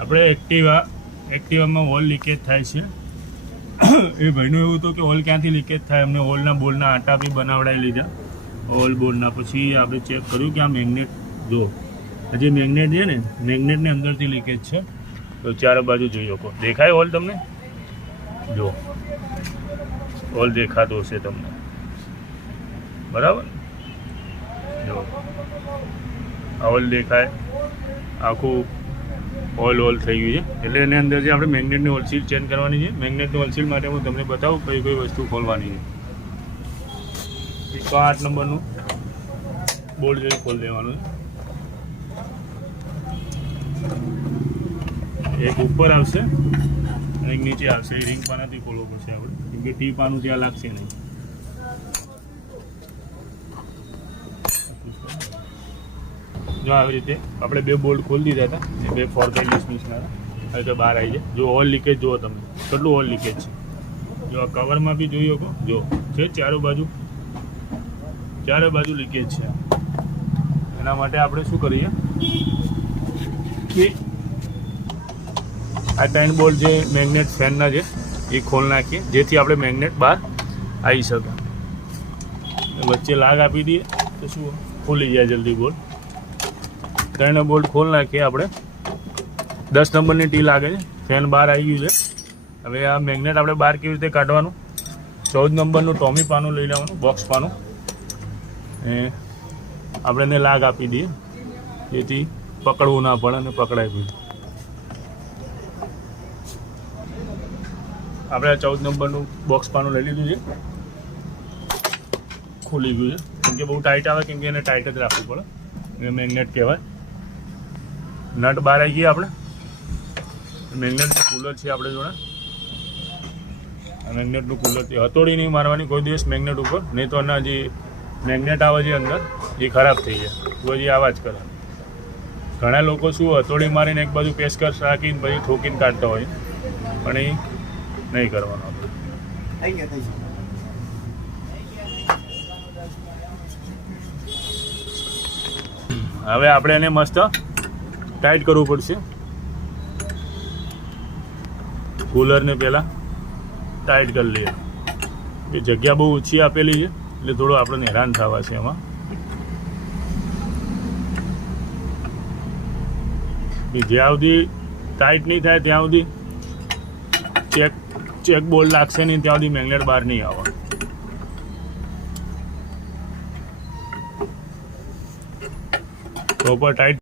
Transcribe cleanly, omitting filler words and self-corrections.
આપણે એક્ટિવામાં oil leakage થાય છે. એ ભાઈનું એવું હતું કે ઓઇલ ક્યાંથી લીકેજ થાય, અમને ઓઇલના બોલના આટા બી બનાવડાવી લીધા ઓઇલ બોલના. પછી આપણે ચેક કર્યું કે આ મેગ્નેટ જો હજી મેગ્નેટ છે ને, મેગ્નેટની અંદરથી લીકેજ છે. તો ચારે બાજુ જોઈ શકો, દેખાય ઓઇલ તમને? જો ઓઇલ દેખાતો હશે તમને, બરાબર? જો ઓઇલ દેખાય, આખું ઓઇલ થઈ ગયું છે. એટલે એની અંદર જે આપણે મેગ્નેટની ઓઇલ સીલ ચેન્જ કરવાની છે. મેગ્નેટની ઓઇલ સીલ માટે હું તમને બતાવું કઈ કઈ વસ્તુ ખોલવાની છે. 108 નંબરનું બોલ્ટ જોઈ ખોલી દેવાનું છે. એક ઉપર આવશે અને એક નીચે આવશે. એ રિંગ પાનાથી ખોલવું પડશે આપણે, કેમ કે ટી પાનું ત્યાં લાગશે નહીં. જો આવી રીતે આપણે 2 બોલ્ટ ખોલી દીધા હતા, એ 2 45 ઇંચના હવે તો બહાર આવી જાય. જો ઓઇલ લીકેજ જુઓ તમે, કેટલું ઓઇલ લીકેજ છે. જો આ કવરમાં બી જોઈ શકો, જો છે ચારે બાજુ લીકેજ છે. એના માટે આપણે શું કરીએ કે આ 3 બોલ્ટ જે મેગ્નેટ ફેનના છે એ ખોલ નાખીએ, જેથી આપણે મેગ્નેટ બહાર આવી શકે. વચ્ચે લાગ આપી દઈએ તો શું ખોલી જાય જલ્દી બોલ્ટ. 3 બોલ્ટ ખોલ નાખીએ આપણે. 10 નંબરની ટી લાગે છે, ફેન બહાર આવી ગયું છે. હવે આ મેગ્નેટ આપણે બહાર કેવી રીતે કાઢવાનું? 14 નંબરનું ટોમી પાનું લઈ લેવાનું, બોક્સ પાનું. એ આપણે એને લાગ આપી દઈએ, જેથી પકડવું ના પડે અને પકડાય બી. આપણે આ 14 નંબરનું બોક્સ પાનું લઈ લીધું છે, ખુલી ગયું છે. કેમ કે બહુ ટાઈટ આવે, કેમ કે એને ટાઈટ જ રાખવું પડે, એ મેગ્નેટ કહેવાય. નટ બહાર આવી ગઈ આપણે. મેગ્નેટનું કુલર છે આપણે જોડે. મેગ્નેટનું કુલર છે, હથોડી નહીં મારવાની કોઈ દિવસ મેગ્નેટ ઉપર, નહીં તો એના જે મેગ્નેટ આવે છે અંદર એ ખરાબ થઈ જાય, તો હજી આવા જ કરે. ઘણા લોકો શું હથોડી મારીને એક બાજુ પેચકસ રાખીને પછી ઠોકીને કાઢતા હોય, પણ એ નહીં કરવાનું આપણે. હવે આપણે એને મસ્ત ટાઈટ કરવું પડશે. કુલરને પહેલાં ટાઈટ કરી લઈએ. એ જગ્યા બહુ ઓછી આપેલી છે, એટલે થોડું આપણને હેરાન થવા છે એમાં. જ્યાં સુધી ટાઈટ નહીં થાય ત્યાં સુધી ચેક બોલ્ટ લાગશે નહીં, ત્યાં સુધી મેગ્નેટ બહાર નહીં આવે. Proper tight